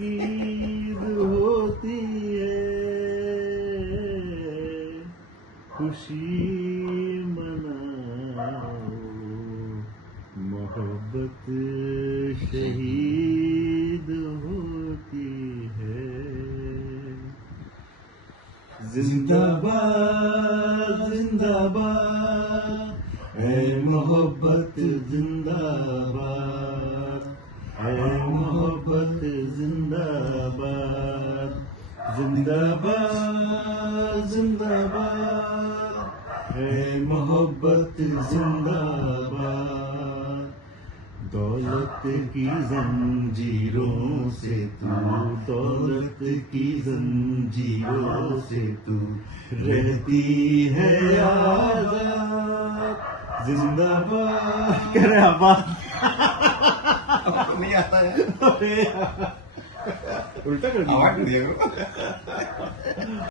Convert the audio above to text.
ईद होती है, खुशी मनाओ, मोहब्बत शहीद होती है। जिंदाबाद जिंदाबाद है मोहब्बत, जिंदाबाद है मोहब्बत, जिंदाबाद जिंदाबाद जिंदाबाद है मोहब्बत, जिंदाबाद। दौलत की जंजीरों से तू, दौलत की जंजीरों से तू रहती है आजाद। जिंदाबाद करे आबाद। नहीं आता है, उल्टा कर दिया। आवाज दिया करो।